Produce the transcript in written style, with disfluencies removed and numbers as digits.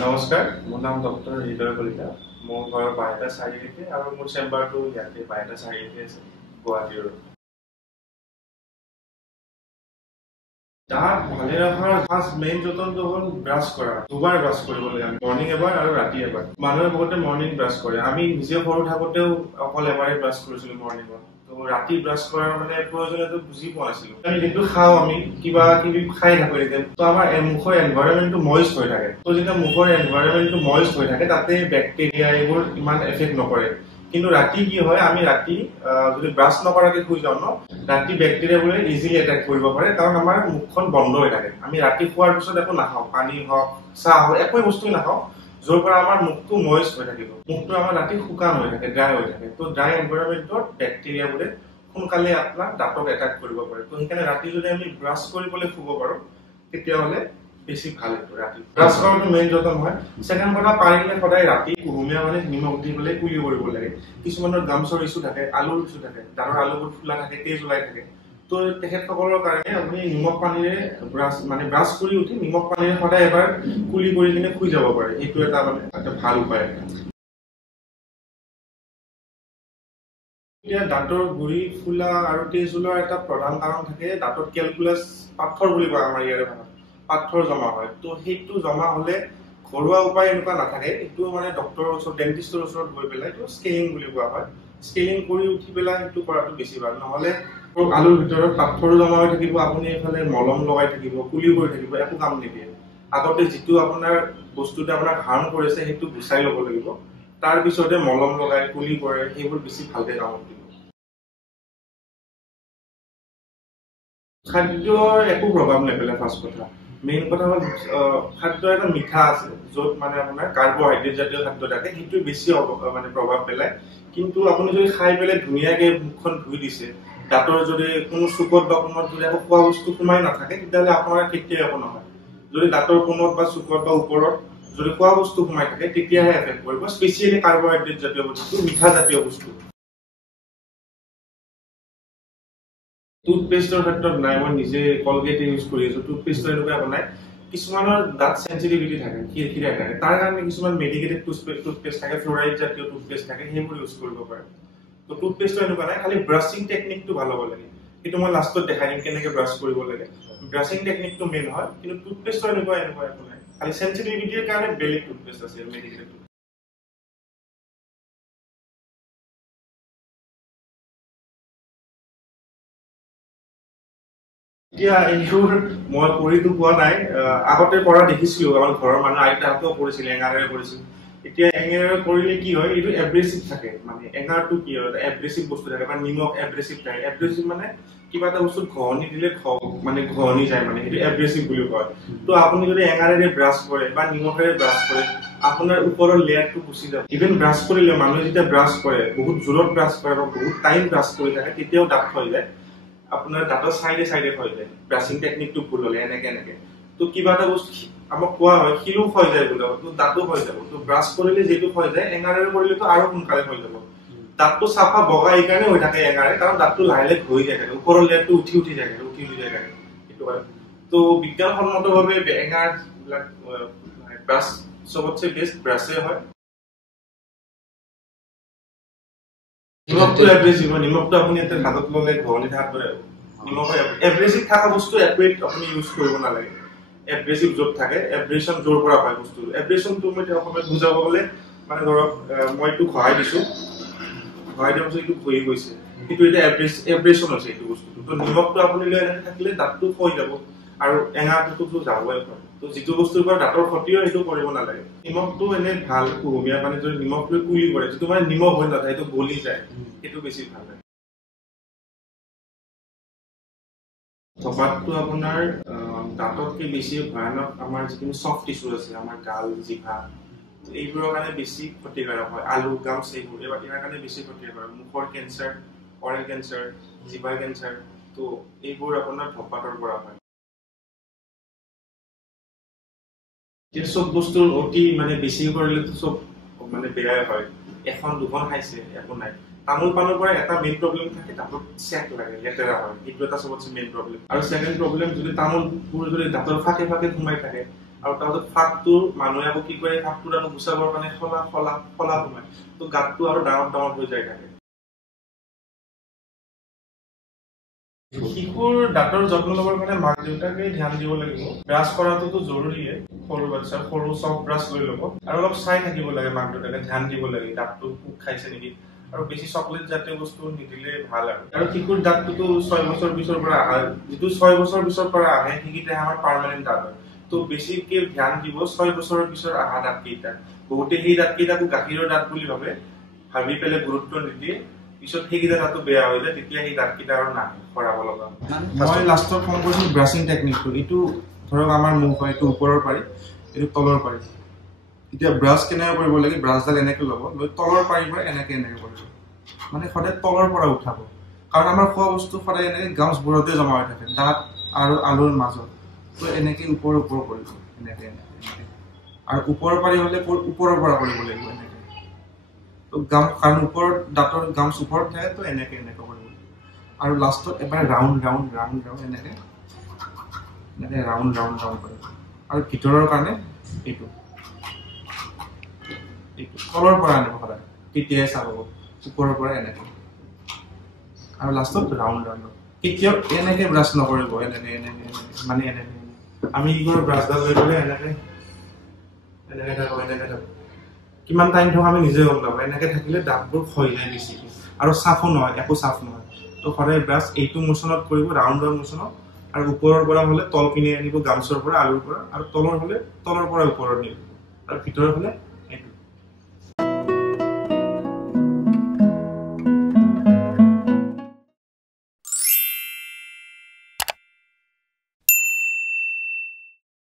নমস্কাৰ, মোৰ নাম ডক্টৰ হৃদয় কলিতা। মোৰ ঘৰ বাইহাটা চাৰিআলিতে আৰু মোৰ চেম্বাৰটো ইয়াতে বাইহাটা চাৰিআলিতে আছে, গুৱাহাটীৰ। দাঁত ভালে ৰখাৰ ফাৰ্ষ্ট মেইন যতনটো হ'ল ব্ৰাছ কৰা। দুবাৰ ব্ৰাছ কৰিব লাগে, মৰ্ণিং এবাৰ আৰু ৰাতি এবাৰ। মানুহে বহুতে মৰ্ণিং ব্ৰাছ কৰে, আমি নিজে সৰু থাকোঁতেও অকল এবাৰেই ব্ৰাছ কৰিছিলোঁ মৰ্ণিঙত। তো ৰাতি ব্ৰাছ কৰাৰ মানে প্ৰয়োজনীয়টো বুজি পোৱা নাছিলোঁ। আমি যিটো খাওঁ, আমি কিবা কিবি খাই থাকোঁ এতিয়া, তো আমাৰ মুখৰ এনভাইৰনমেণ্টটো মইষ্ট হৈ থাকে। তো যেতিয়া মুখৰ এনভাইৰনমেণ্টটো মইষ্ট হৈ থাকে, তাতে বেক্টেৰিয়া এইবোৰ ইমান এফেক্ট নকৰে। কিন্তু ৰাতি কি হয়, আমি ৰাতি যদি ব্ৰাছ নকৰাকৈ শুই যাওঁ ন, ৰাতি বেক্টেৰিয়াবোৰে ইজিলি এটেক কৰিব পাৰে, কাৰণ আমাৰ মুখখন বন্ধ হৈ থাকে। আমি ৰাতি খোৱাৰ পিছত একো নাখাওঁ, পানী হওক চাহ হওক একোৱে বস্তুৱে নাখাওঁ, য'ৰ পৰা আমাৰ মুখটো মইষ্ট হৈ থাকিব। মুখটো আমাৰ ৰাতি শুকান হৈ থাকে, ড্ৰাই হৈ থাকে। তো ড্ৰাই এনভাইৰনমেণ্টত বেক্টেৰিয়াবোৰে সোনকালে আপোনাক দাঁতক এটাক কৰিব পাৰে। তো সেইকাৰণে ৰাতি যদি আমি ব্ৰাছ কৰিবলৈ শুব পাৰোঁ, তেতিয়াহ'লে বেছি ভাল এইটো ৰাতি ব্ৰাছ কৰাটো মেইন যতন হয়। ছেকেণ্ড কথা, পাৰিলে সদায় ৰাতি কুহুমীয়া পানীত নিমখ দি পেলাই কুলি কৰিব লাগে। কিছুমানৰ গামছৰ ইছ্যু থাকে, আলুৰ ইছ্যু থাকে, দাঁতৰ আলুবোৰ ফুলা থাকে, তেজ ওলাই থাকে। তো তেখেতসকলৰ কাৰণে আপুনি নিমখ পানীৰে ব্ৰাছ কৰি উঠি নিমখ পানীৰে সদায় এবাৰ কুলি কৰি কিনে শুই যাব পাৰে। এইটো এটা ভাল উপায়। এতিয়া দাঁতৰ গুৰি ফুলা আৰু তেজ ওলোৱাৰ এটা প্ৰধান কাৰণ থাকে দাঁতত কেলকুলাছ পাথৰ বুলি কয় আমাৰ ইয়াৰে ভাষাত। পাথৰ জমা হয়। তো সেইটো জমা হ'লে ঘৰুৱা উপায় এনেকুৱা নাথাকে, এইটো ডক্টৰৰ ওচৰত, ডেণ্টিষ্টৰ ওচৰত গৈ পেলাই এইটো স্কেলিং বুলি কোৱা হয়। স্কেলিং কৰি উঠি পেলাই সেইটো কৰাটো বেছি ভাল। নহ'লে আলুৰ ভিতৰত পাথৰো জমা হৈ থাকিব, আপুনি এইফালে মলম লগাই থাকিব, কুলি কৰি থাকিব, একো কাম নিদিয়ে। আগতে যিটো আপোনাৰ বস্তুটো আপোনাক হাৰ্ম কৰিছে, সেইটো গুচাই ল'ব লাগিব। তাৰ পিছতে মলম লগাই কুলি কৰে, সেইবোৰ বেছি ভালকে কামত দিব। খাদ্যৰ একো প্ৰভাৱ নেপেলায়। ফাৰ্ষ্ট কথা, মেইন কথা হ'ল খাদ্য এটা মিঠা আছে, য'ত আপোনাৰ কাৰ্বহাইড্ৰেট জাতীয় খাদ্য থাকে, সেইটো বেছি প্ৰভাৱ পেলায়। কিন্তু আপুনি যদি খাই পেলাই ধুনীয়াকে মুখখন ধুই দিছে, দাঁতৰ যদি কোনো চুকত বা কোণত যদি একো খোৱা বস্তু সোমাই নাথাকে, তেতিয়াহ'লে আপোনাৰ কেতিয়াও একো নহয়। যদি দাঁতৰ কোণত বা চুকত বা ওপৰত যদি খোৱা বস্তু সোমাই থাকে, তেতিয়াহে এফেক্ট কৰিব, স্পেচিয়েলি কাৰ্বহাইড্ৰেট জাতীয় বস্তু, মিঠা জাতীয় বস্তু। টুথপেষ্টৰ ক্ষেত্ৰত নাই, মই নিজে কলগেট ইউজ কৰি আছো। টুথপেষ্টৰ এনেকুৱা বনাই, কিছুমানৰ দাঁত সেনচিটিভিটি থাকে, খিৰখিৰাই থাকে, তাৰ কাৰণে কিছুমান মেডিকেটেড টুথপেষ্ট থাকে, ফ্লোৰাইড জাতীয় টুথপেষ্ট থাকে, সেইবোৰ ইউজ কৰিব পাৰে। তো টুথপেষ্টৰ এনেকুৱা নাই, খালি ব্ৰাছিং টেকনিকটো ভাল হ'ব লাগে। সেইটো মই লাষ্টত দেখাই দিম কেনেকে ব্ৰাছ কৰিব লাগে। ব্ৰাছিং টেকনিকটো মেইন হয়, কিন্তু টুথপেষ্টৰ এনেকুৱা একো নাই। খালি সেনচিটিভিটিৰ কাৰণে বেলেগ টুথপেষ্ট আছে, মেডিকেটেড। এতিয়া এইবোৰ মই কৰিতো পোৱা নাই, আগতে কৰা দেখিছিলো, আমাৰ ঘৰৰ মানুহ আইতাহঁতেও কৰিছিল, এঙাৰেৰে কৰিছিল। এতিয়া এঙাৰেৰে কৰিলে কি হয়, এইটো এব্ৰেচিভ থাকে। এঙাৰটো কি হয়, এব্ৰেচিভ বস্তু থাকে, নিমখ এব্ৰেচিভ থাকে। এব্ৰেচিভ কিবা এটা বস্তু ঘঁহনি দিলে ঘঁহনি যায়, সেইটো এব্ৰেচিভ বুলি কয়। তো আপুনি যদি এঙাৰেৰে ব্ৰাছ কৰে বা নিমখেৰে ব্ৰাছ কৰে, আপোনাৰ ওপৰৰ লেয়াৰটো গুচি যাব। ইভেন ব্ৰাছ কৰিলে মানুহে যেতিয়া ব্ৰাছ কৰে, বহুত জোৰত ব্ৰাছ কৰে বা বহুত টাইম ব্ৰাছ কৰি থাকে, তেতিয়াও দাঁত হৈ যায়। আপোনাৰ দাঁতৰ চাইডে হৈ যায়, ব্ৰাছিং টেকনিকটো ভুল হলে এনেকে। তো কিবা এটা বস্তু আমাক কোৱা হয়, শিলো হৈ যায় বোলে, তো দাঁতো হৈ যাব। তো ব্ৰাছ কৰিলে যিটো হৈ যায়, এঙাৰেৰে কৰিলেতো আৰু সোনকালে হৈ যাব। দাঁতটো চাফা বগা এইকাৰণে হৈ থাকে এঙাৰে, কাৰণ দাঁতটো লাহে লাহে ঘঁহি যায় থাকে, ওপৰৰ লেয়াৰটো উঠি যায় থাকে, সেইটো হয়। তো বিজ্ঞানসন্মতভাৱে এঙাৰ বিলাক ব্ৰাছ চবতছে বেষ্ট ব্ৰাছে হয়। নিমখটো এব্ৰেচিভ হয়, নিমখটো আপুনি ইয়াতে হাতত ললে ঘঁহনি থকাত দৰে হ'ব। নিমখ এব্ৰেচিভ থকা বস্তু একোৱেই আপুনি ইউজ কৰিব নালাগে। এব্ৰেচিভ য'ত থাকে, এব্ৰেচন য'ৰ পৰা হয় বস্তু, এব্ৰেচনটো মই অসমীয়াত বুজাব গ'লে ধৰক মই এইটো ঘঁহাই দিছো, ঘঁহাই দিয়াৰ পিছত এইটো ঘঁহি গৈছে, কিন্তু এতিয়া এব্ৰেচন হৈছে এইটো বস্তুটো। তো নিমখটো আপুনি লৈ এনেকে থাকিলে দাঁতটো হৈ যাব, আৰু এঙাৰটোতো যাবই হয়। তো যিটো বস্তুৰ পৰা দাঁতৰ ক্ষতি হয়, সেইটো কৰিব নালাগে। নিমখটো এনে ভাল, কুহুমীয়া পানীত যদি নিমখ লৈ কুলি কৰে, যিটো নিমখ হৈ নাথাকে, সেইটো গলি যায়, সেইটো বেছি ভাল লাগে। ধপাতটো আপোনাৰ দাঁততকে বেছি ভয়ানক আমাৰ যিখিনি চফ্ট টিচু আছে, আমাৰ গাল, জিভা, এইবোৰৰ কাৰণে বেছি ক্ষতিকাৰক হয়। আলু, গামছ, এইবোৰ ইয়াৰ কাৰণে বেছি ক্ষতিকাৰক। মুখৰ কেঞ্চাৰ, অৰেল কেঞ্চাৰ, জিভাৰ কেঞ্চাৰ, তো এইবোৰ আপোনাৰ ধপাতৰ পৰা হয়। চব বস্তুৰ অতি বেছি কৰিলেতো চব বেয়াই হয়। এখন দুখন খাইছে একো নাই। তামোল পাণৰ পৰা এটা মেইন প্ৰব্লেম থাকে, দাঁতত চেক লাগে, লেতেৰা হয়, সেইটো এটা চবতছে মেইন প্ৰব্লেম। আৰু ছেকেণ্ড প্ৰব্লেম, যদি তামোলবোৰ যদি দাঁতৰ ফাকে সোমাই থাকে, আৰু তাৰপিছত ফাটটো মানুহে আকৌ কি কৰে, ফাটটো আকৌ গুচাবৰ কাৰণে ফলা সোমায়, তো গাঁতটো আৰু ডাঙৰ হৈ যায় থাকে। শিশুৰ দাঁতৰ যত্ন ল'বৰ কাৰণে মাক দেউতাকে ধ্যান দিব লাগিব। ব্ৰাছ কৰাটোতো জৰুৰীয়ে, সৰু বাচ্ছা সৰু চফ্ট ব্ৰাছ লৈ ল'ব আৰু অলপ চাই থাকিব লাগে, মাক দেউতাকে ধ্যান দিব লাগে দাঁতটো পোক খাইছে নেকি, আৰু বেছি চকলেট জাতীয় বস্তু নিদিলে ভাল। আৰু শিশুৰ দাঁতটোতো 6 বছৰ পিছৰ পৰা আহে, যিটো 6 বছৰ পিছৰ পৰা আহে সেইকেইটা আমাৰ পাৰ্মানেণ্ট দাঁত হয়। তো বেছিকে ধ্যান দিব 6 বছৰৰ পিছৰ অহা দাঁতকেইটা। বহুতে সেই দাঁতকেইটাকো গাখীৰৰ দাঁত বুলি ভাবি পেলাই গুৰুত্ব নিদিয়ে, পিছত সেইকেইটা দাঁতো বেয়া হৈ যায়, তেতিয়া সেই দাঁতকেইটা আৰু নাহে সৰাব লগা। মই লাষ্টত ফোন কৰিছিলোঁ ব্ৰাছিং টেকনিকটো। এইটো ধৰক আমাৰ মুখ হয়, এইটো ওপৰৰ পাৰি, এইটো তলৰ পাৰি। এতিয়া ব্ৰাছ কেনেকৈ কৰিব লাগে, ব্ৰাছডাল এনেকৈ ল'ব, লৈ তলৰ পাৰিব এনেকৈ কৰিব, মানে সদায় তলৰ পৰা উঠাব। কাৰণ আমাৰ খোৱা বস্তু সদায় এনেকৈ গামছবোৰতে জমা হৈ থাকে, দাঁত আৰু আলুৰ মাজত। তো এনেকৈ ওপৰ কৰিব, এনেকৈ আৰু ওপৰৰ পাৰি হ'লে ওপৰৰ পৰা কৰিব লাগিব এনেকৈ। তো কাৰণ ওপৰত দাঁতৰ গামছ ওপৰত থাকে, তো এনেকৈ কৰিব। আৰু লাষ্টত এবাৰ ৰাউণ্ড এনেকৈ ৰাউণ্ড কৰিব। আৰু ভিতৰৰ কাৰণে এইটো তলৰ পৰা আনিব সদায়, তেতিয়াই চাব ওপৰৰ পৰা এনেকৈ। আৰু লাষ্টত ৰাউণ্ড কেতিয়াও এনেকৈ ব্ৰাছ নকৰিব, এনেকৈ মানে এনেকৈ। আমি কি কৰোঁ, ব্ৰাছডাল লৈ গ'লে এনেকৈ থাকোঁ। কিমান টাইম থাকোঁ আমি নিজে গম নাপাওঁ। এনেকৈ থাকিলে দাঁতবোৰ ক্ষয় যায় বেছিকৈ, আৰু চাফো নহয়, একো চাফ নহয়। তো সদায় ব্ৰাছ এইটো মোচনত কৰিব, ৰাউণ্ডৰ মোচনত, আৰু ওপৰৰ পৰা হ'লে তল পিনে আনিব, গামছৰ পৰা, আলুৰ পৰা, আৰু তলৰ হ'লে তলৰ পৰা ওপৰত নিব, আৰু ভিতৰৰ হ'লে